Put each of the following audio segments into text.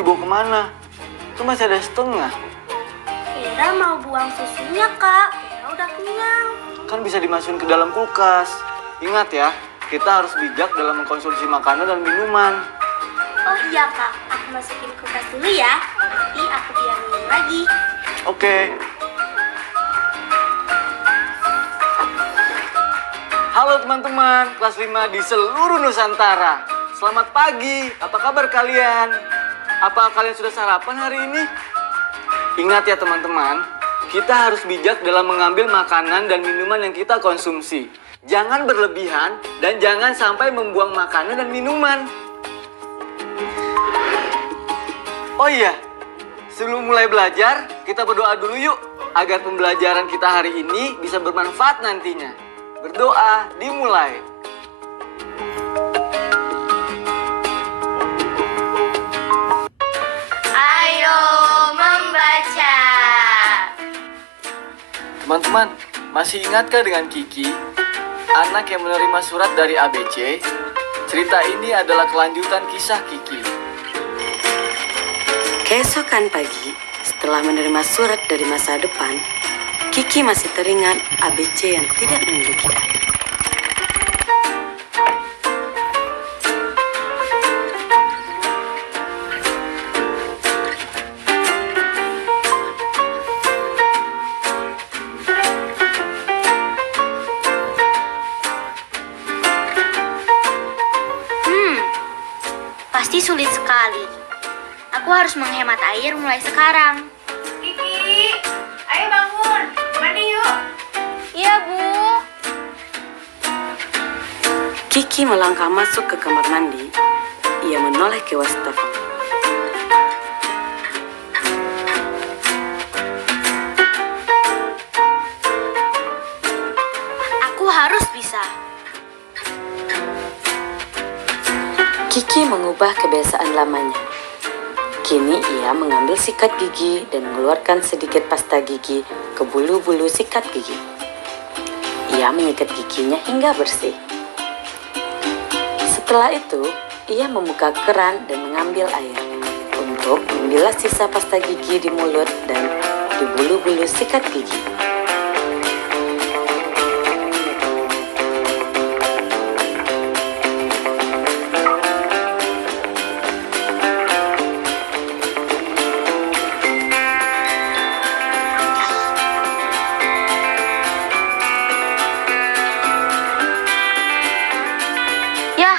dibawa kemana? Itu masih ada setengah. Kira mau buang susunya, Kak. Kira udah kenyang. Kan bisa dimasukin ke dalam kulkas. Ingat ya, kita harus bijak dalam mengkonsumsi makanan dan minuman. Oh iya, Kak. Aku masukin kulkas dulu ya. Nanti aku biar minum lagi. Oke. Halo teman-teman, kelas 5 di seluruh Nusantara. Selamat pagi, apa kabar kalian? Apa kalian sudah sarapan hari ini? Ingat ya teman-teman, kita harus bijak dalam mengambil makanan dan minuman yang kita konsumsi. Jangan berlebihan dan jangan sampai membuang makanan dan minuman. Oh iya, sebelum mulai belajar, kita berdoa dulu yuk, agar pembelajaran kita hari ini bisa bermanfaat nantinya. Berdoa dimulai. Ayo membaca. Teman-teman, masih ingatkah dengan Kiki? Anak yang menerima surat dari ABC? Cerita ini adalah kelanjutan kisah Kiki. Keesokan pagi, setelah menerima surat dari masa depan, Kiki masih teringat ABC yang tidak memiliki air. Pasti sulit sekali. Aku harus menghemat air mulai sekarang. Kiki, ayo bangun, mandi yuk. Iya, Bu. Kiki melangkah masuk ke kamar mandi. Ia menoleh ke wastafel. Aku harus bisa. Kiki mengubah kebiasaan lamanya. Kini ia mengambil sikat gigi dan mengeluarkan sedikit pasta gigi ke bulu-bulu sikat gigi. Ia menyikat giginya hingga bersih. Setelah itu, ia membuka keran dan mengambil air untuk membilas sisa pasta gigi di mulut dan di bulu-bulu sikat gigi. Yah,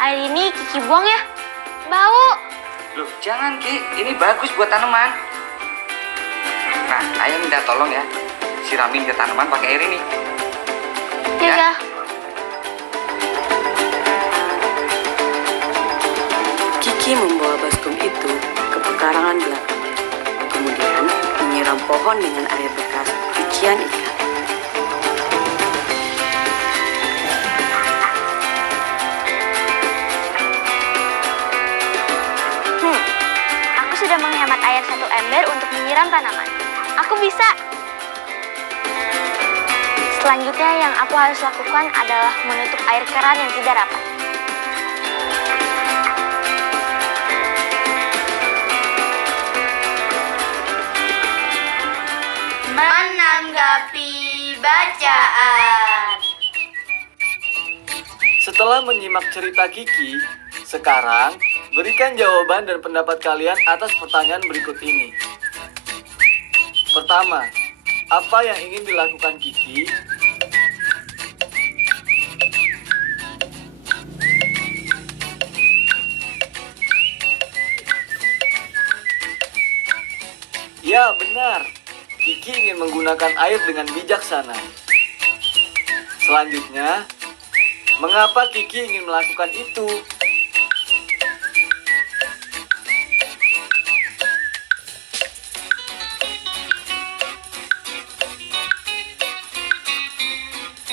air ini Kiki buang ya. Bau. Loh, jangan Ki, ini bagus buat tanaman. Nah, ayo minta tolong ya, siramin ke tanaman pakai air ini. Ya, ya. Kiki membawa baskom itu ke pekarangan belakang. Kemudian menyiram pohon dengan air bekas cucian ikan. Aku sudah menghemat air 1 ember untuk menyiram tanaman. Aku bisa. Selanjutnya yang aku harus lakukan adalah menutup air keran yang tidak rapat. Menanggapi bacaan. Setelah menyimak cerita Kiki, sekarang berikan jawaban dan pendapat kalian atas pertanyaan berikut ini. Pertama, apa yang ingin dilakukan Kiki? Ya, benar. Kiki ingin menggunakan air dengan bijaksana. Selanjutnya, mengapa Kiki ingin melakukan itu?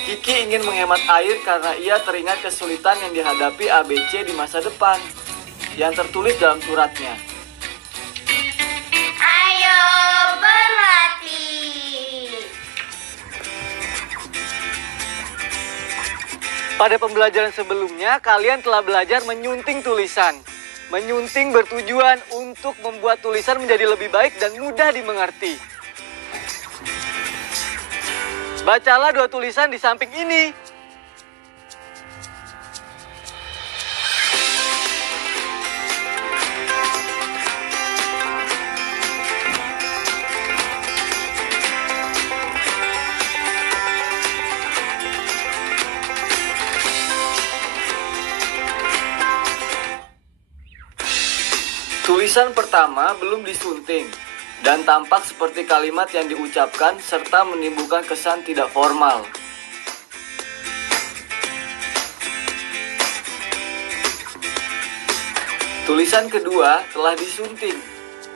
Kiki ingin menghemat air karena ia teringat kesulitan yang dihadapi ABC di masa depan yang tertulis dalam suratnya. Ayo berlatih. Pada pembelajaran sebelumnya, kalian telah belajar menyunting tulisan. Menyunting bertujuan untuk membuat tulisan menjadi lebih baik dan mudah dimengerti. Bacalah dua tulisan di samping ini. Tulisan pertama belum disunting dan tampak seperti kalimat yang diucapkan serta menimbulkan kesan tidak formal. Tulisan kedua telah disunting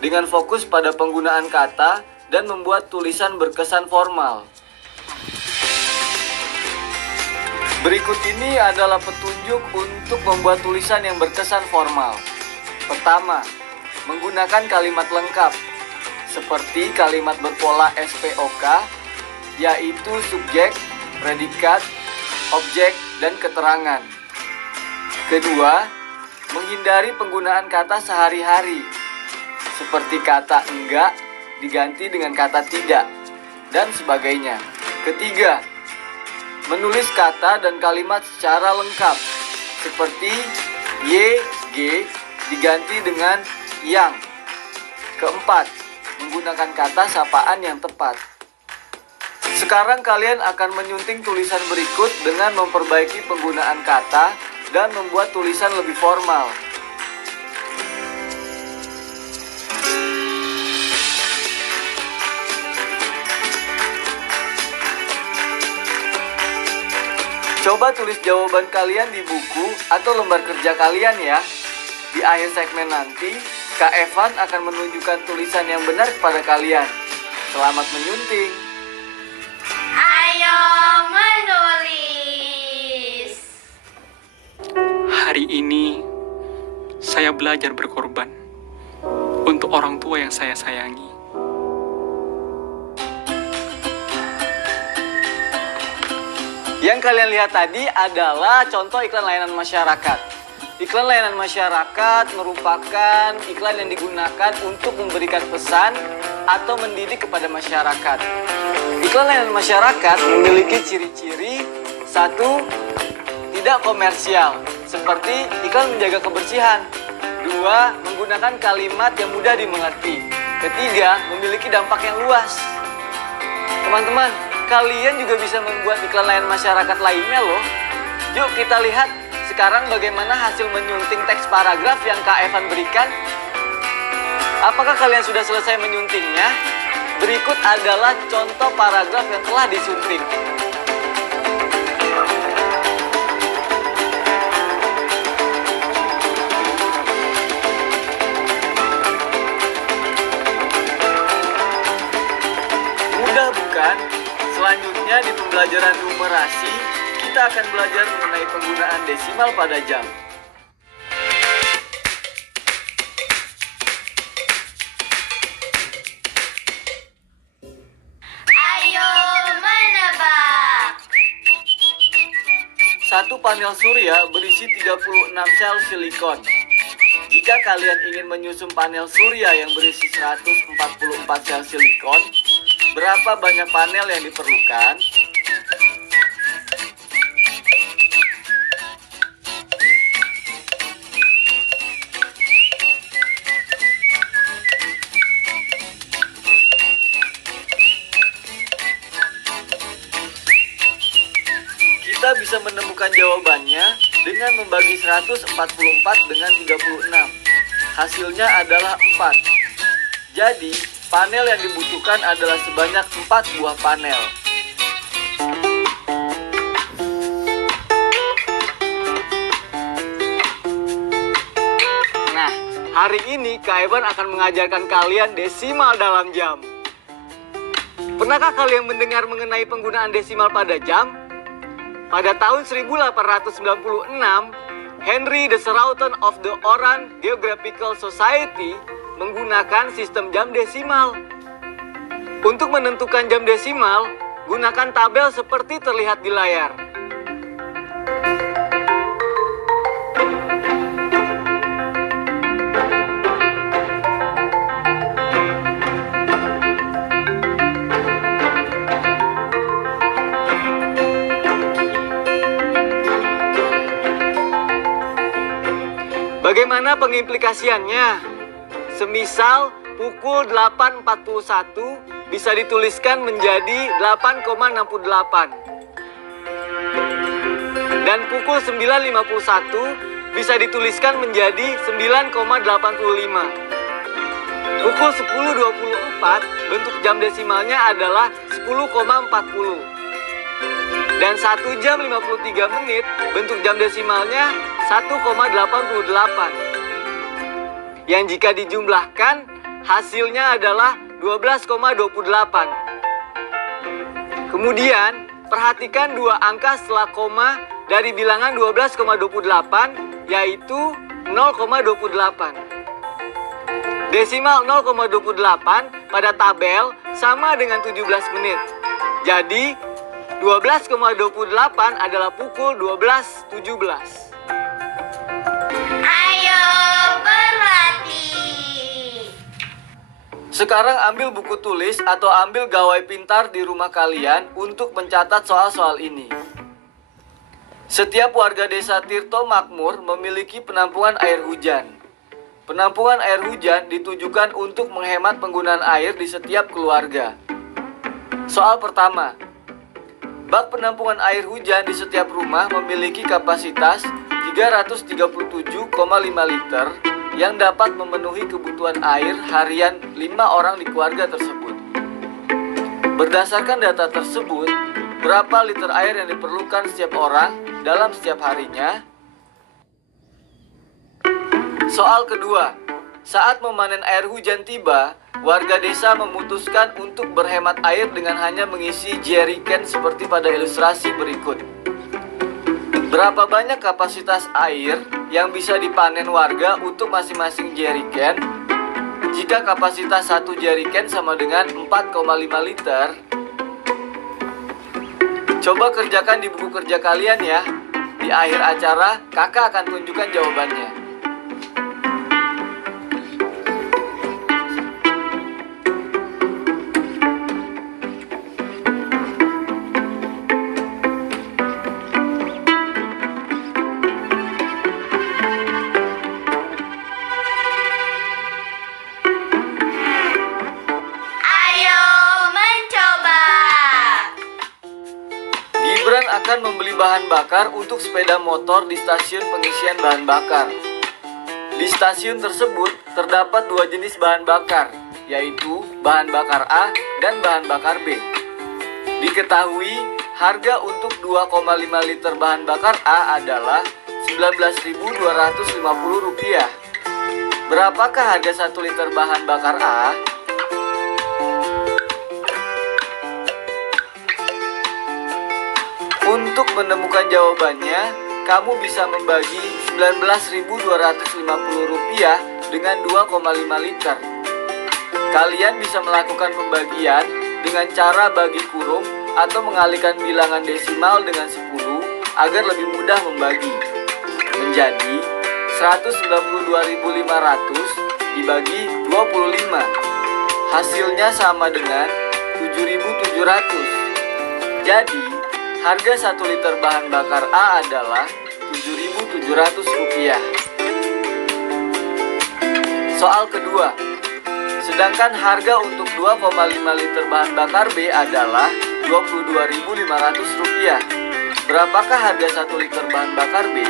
dengan fokus pada penggunaan kata dan membuat tulisan berkesan formal. Berikut ini adalah petunjuk untuk membuat tulisan yang berkesan formal. Pertama, menggunakan kalimat lengkap seperti kalimat berpola SPOK, yaitu subjek, predikat, objek, dan keterangan. Kedua, menghindari penggunaan kata sehari-hari seperti kata enggak diganti dengan kata tidak, dan sebagainya. Ketiga, menulis kata dan kalimat secara lengkap seperti Y, G diganti dengan yang. Keempat, menggunakan kata sapaan yang tepat. Sekarang kalian akan menyunting tulisan berikut dengan memperbaiki penggunaan kata dan membuat tulisan lebih formal. Coba tulis jawaban kalian di buku atau lembar kerja kalian ya. Di akhir segmen nanti, Kak Evan akan menunjukkan tulisan yang benar kepada kalian. Selamat menyunting. Ayo menulis. Hari ini, saya belajar berkorban untuk orang tua yang saya sayangi. Yang kalian lihat tadi adalah contoh iklan layanan masyarakat. Iklan layanan masyarakat merupakan iklan yang digunakan untuk memberikan pesan atau mendidik kepada masyarakat. Iklan layanan masyarakat memiliki ciri-ciri: satu, tidak komersial, seperti iklan menjaga kebersihan. Dua, menggunakan kalimat yang mudah dimengerti. Ketiga, memiliki dampak yang luas. Teman-teman, kalian juga bisa membuat iklan layanan masyarakat lainnya loh. Yuk kita lihat sekarang bagaimana hasil menyunting teks paragraf yang Kak Evan berikan. Apakah kalian sudah selesai menyuntingnya? Berikut adalah contoh paragraf yang telah disunting. Mudah bukan? Selanjutnya di pembelajaran numerasi, kita akan belajar mengenai penggunaan desimal pada jam. Ayo menebak. Satu panel surya berisi 36 sel silikon. Jika kalian ingin menyusun panel surya yang berisi 144 sel silikon, berapa banyak panel yang diperlukan? Kita bisa menemukan jawabannya dengan membagi 144 dengan 36. Hasilnya adalah 4. Jadi, panel yang dibutuhkan adalah sebanyak 4 buah panel. Nah, hari ini Kak Evan akan mengajarkan kalian desimal dalam jam. Pernahkah kalian mendengar mengenai penggunaan desimal pada jam? Pada tahun 1896, Henry de Serauten of the Oran Geographical Society menggunakan sistem jam desimal. Untuk menentukan jam desimal, gunakan tabel seperti terlihat di layar. Bagaimana pengimplikasiannya? Semisal pukul 8.41 bisa dituliskan menjadi 8,68. Dan pukul 9.51 bisa dituliskan menjadi 9,85. Pukul 10.24 bentuk jam desimalnya adalah 10,40. Dan 1 jam 53 menit bentuk jam desimalnya 1,88. Yang jika dijumlahkan hasilnya adalah 12,28. Kemudian perhatikan dua angka setelah koma dari bilangan 12,28 yaitu 0,28. Desimal 0,28 pada tabel sama dengan 17 menit. Jadi 12,28 adalah pukul 12.17. Ayo berlatih. Sekarang ambil buku tulis atau ambil gawai pintar di rumah kalian untuk mencatat soal-soal ini. Setiap warga desa Tirto Makmur memiliki penampungan air hujan. Penampungan air hujan ditujukan untuk menghemat penggunaan air di setiap keluarga. Soal pertama. Bak penampungan air hujan di setiap rumah memiliki kapasitas 337,5 liter yang dapat memenuhi kebutuhan air harian 5 orang di keluarga tersebut. Berdasarkan data tersebut, berapa liter air yang diperlukan setiap orang dalam setiap harinya? Soal kedua, saat memanen air hujan tiba, warga desa memutuskan untuk berhemat air dengan hanya mengisi jerrycan seperti pada ilustrasi berikut. Berapa banyak kapasitas air yang bisa dipanen warga untuk masing-masing jerrycan? Jika kapasitas satu jerrycan sama dengan 4,5 liter, coba kerjakan di buku kerja kalian ya. Di akhir acara, kakak akan tunjukkan jawabannya. Ayo mencoba. Gibran akan membeli bahan bakar untuk sepeda motor di stasiun pengisian bahan bakar. Di stasiun tersebut terdapat dua jenis bahan bakar, yaitu bahan bakar A dan bahan bakar B. Diketahui harga untuk 2,5 liter bahan bakar A adalah Rp19.250. Berapakah harga 1 liter bahan bakar A? Untuk menemukan jawabannya, kamu bisa membagi Rp19.250 dengan 2,5 liter. Kalian bisa melakukan pembagian dengan cara bagi kurung atau mengalihkan bilangan desimal dengan 10 agar lebih mudah membagi. Menjadi 192.500 dibagi 25. Hasilnya sama dengan 7.700. Jadi, harga 1 liter bahan bakar A adalah Rp7.700. Soal kedua. Sedangkan harga untuk 2,5 liter bahan bakar B adalah Rp22.500. Berapakah harga 1 liter bahan bakar B?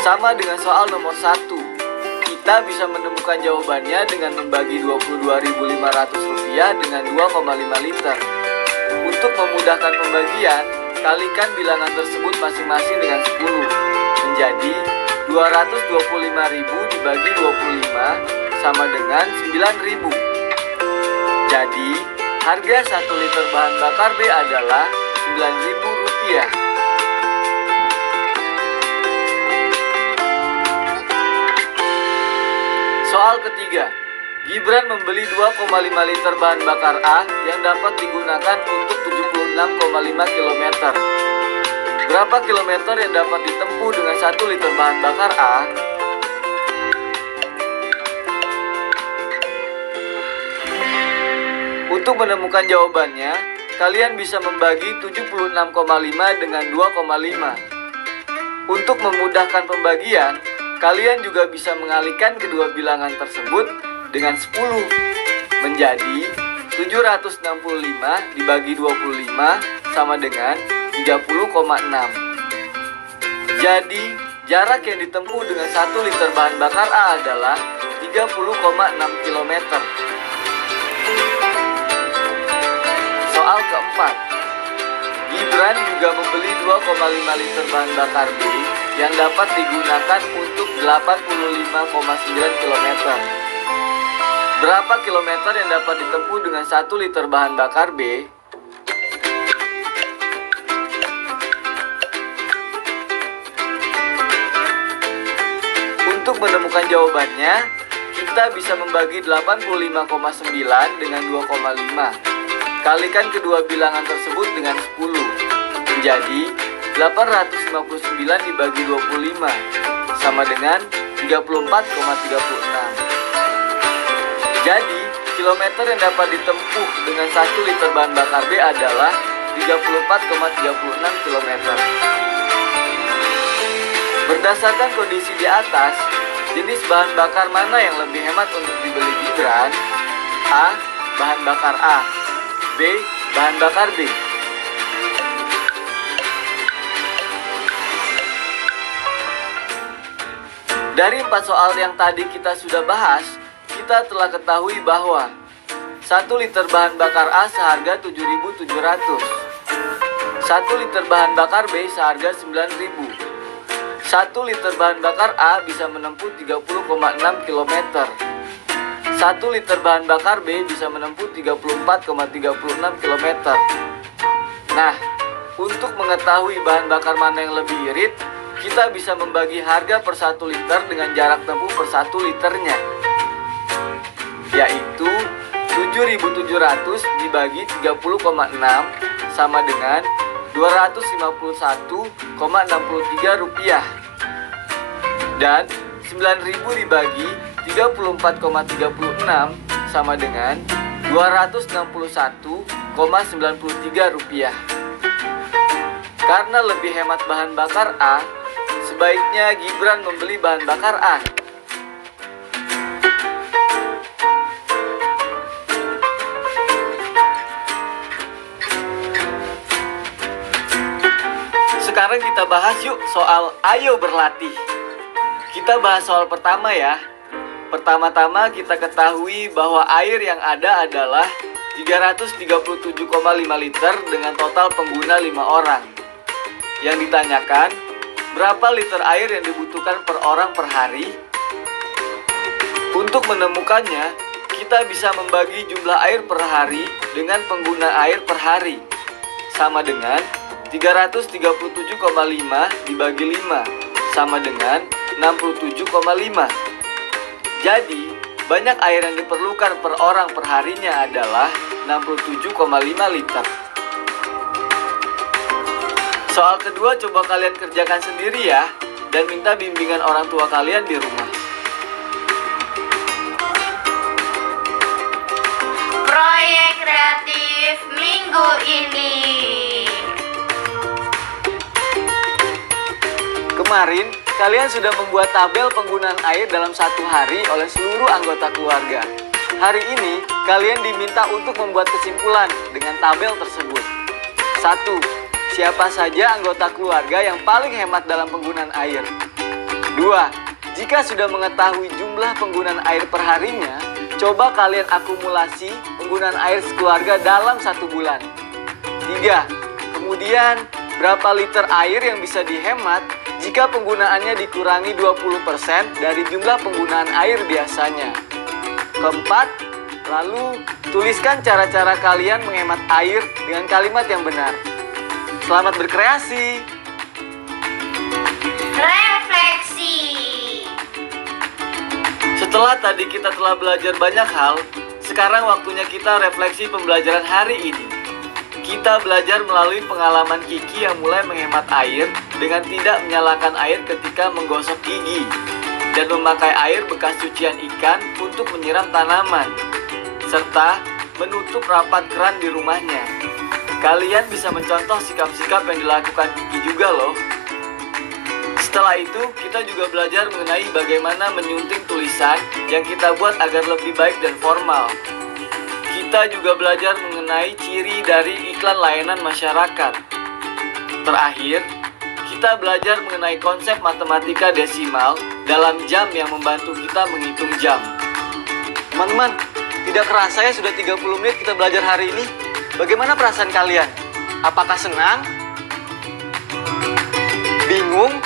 Sama dengan soal nomor 1. Kita bisa menemukan jawabannya dengan membagi Rp22.500 dengan 2,5 liter. Untuk memudahkan pembagian, kalikan bilangan tersebut masing-masing dengan 10. Menjadi 225.000 dibagi 25 sama dengan 9.000. Jadi, harga 1 liter bahan bakar B adalah Rp9.000. Soal ketiga, Gibran membeli 2,5 liter bahan bakar A yang dapat digunakan untuk 76,5 km. Berapa kilometer yang dapat ditempuh dengan 1 liter bahan bakar A? Untuk menemukan jawabannya, kalian bisa membagi 76,5 dengan 2,5. Untuk memudahkan pembagian, kalian juga bisa mengalihkan kedua bilangan tersebut dengan 10 menjadi 765 dibagi 25 sama dengan 30,6. Jadi, jarak yang ditempuh dengan 1 liter bahan bakar A adalah 30,6 km. Soal keempat, Gibran juga membeli 2,5 liter bahan bakar B yang dapat digunakan untuk 85,9 km. Berapa kilometer yang dapat ditempuh dengan 1 liter bahan bakar B? Untuk menemukan jawabannya, kita bisa membagi 85,9 dengan 2,5. Kalikan kedua bilangan tersebut dengan 10 menjadi 859 dibagi 25 sama dengan 34,36. Jadi, kilometer yang dapat ditempuh dengan 1 liter bahan bakar B adalah 34,36 km. Berdasarkan kondisi di atas, jenis bahan bakar mana yang lebih hemat untuk dibeli Gibran? A. Bahan bakar A. B. Bahan bakar B. Dari 4 soal yang tadi kita sudah bahas, kita telah ketahui bahwa 1 liter bahan bakar A seharga 7.700, 1 liter bahan bakar B seharga 9.000. 1 liter bahan bakar A bisa menempuh 30,6 km. 1 liter bahan bakar B bisa menempuh 34,36 km. Nah, untuk mengetahui bahan bakar mana yang lebih irit, kita bisa membagi harga per 1 liter dengan jarak tempuh per 1 liternya, yaitu 7.700 dibagi 30,6 sama dengan 251,63 rupiah. Dan 9.000 dibagi 34,36 sama dengan 261,93 rupiah. Karena lebih hemat bahan bakar A, sebaiknya Gibran membeli bahan bakar A. Sekarang kita bahas yuk soal ayo berlatih. Kita bahas soal pertama ya. Pertama-tama kita ketahui bahwa air yang ada adalah 337,5 liter dengan total pengguna 5 orang. Yang ditanyakan, berapa liter air yang dibutuhkan per orang per hari? Untuk menemukannya, kita bisa membagi jumlah air per hari dengan pengguna air per hari. Sama dengan 337,5 dibagi 5 sama dengan 67,5. Jadi, banyak air yang diperlukan per orang per harinya adalah 67,5 liter. Soal kedua coba kalian kerjakan sendiri ya, dan minta bimbingan orang tua kalian di rumah. Proyek kreatif minggu ini. Kemarin, kalian sudah membuat tabel penggunaan air dalam 1 hari oleh seluruh anggota keluarga. Hari ini, kalian diminta untuk membuat kesimpulan dengan tabel tersebut. 1. Siapa saja anggota keluarga yang paling hemat dalam penggunaan air? 2. Jika sudah mengetahui jumlah penggunaan air per harinya, coba kalian akumulasi penggunaan air sekeluarga dalam 1 bulan. 3. Kemudian, berapa liter air yang bisa dihemat jika penggunaannya dikurangi 20% dari jumlah penggunaan air biasanya? Keempat, lalu tuliskan cara-cara kalian menghemat air dengan kalimat yang benar. Selamat berkreasi. Refleksi. Setelah tadi kita telah belajar banyak hal, sekarang waktunya kita refleksi pembelajaran hari ini. Kita belajar melalui pengalaman Kiki yang mulai menghemat air dengan tidak menyalakan air ketika menggosok gigi dan memakai air bekas cucian ikan untuk menyiram tanaman, serta menutup rapat keran di rumahnya. kalian bisa mencontoh sikap-sikap yang dilakukan Gigi juga loh. Setelah itu, kita juga belajar mengenai bagaimana menyunting tulisan yang kita buat agar lebih baik dan formal. Kita juga belajar mengenai ciri dari iklan layanan masyarakat. Terakhir, kita belajar mengenai konsep matematika desimal dalam jam yang membantu kita menghitung jam. Teman-teman, tidak kerasa ya sudah 30 menit kita belajar hari ini. Bagaimana perasaan kalian? Apakah senang? Bingung?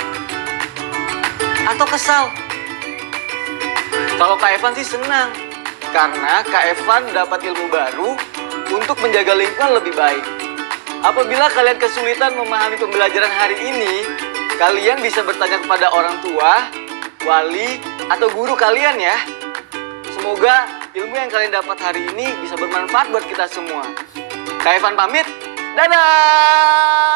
Atau kesal? Kalau Kak Evan sih senang, karena Kak Evan dapat ilmu baru untuk menjaga lingkungan lebih baik. Apabila kalian kesulitan memahami pembelajaran hari ini, kalian bisa bertanya kepada orang tua, wali, atau guru kalian ya. Semoga ilmu yang kalian dapat hari ini bisa bermanfaat buat kita semua. Kak Evan pamit, dadah!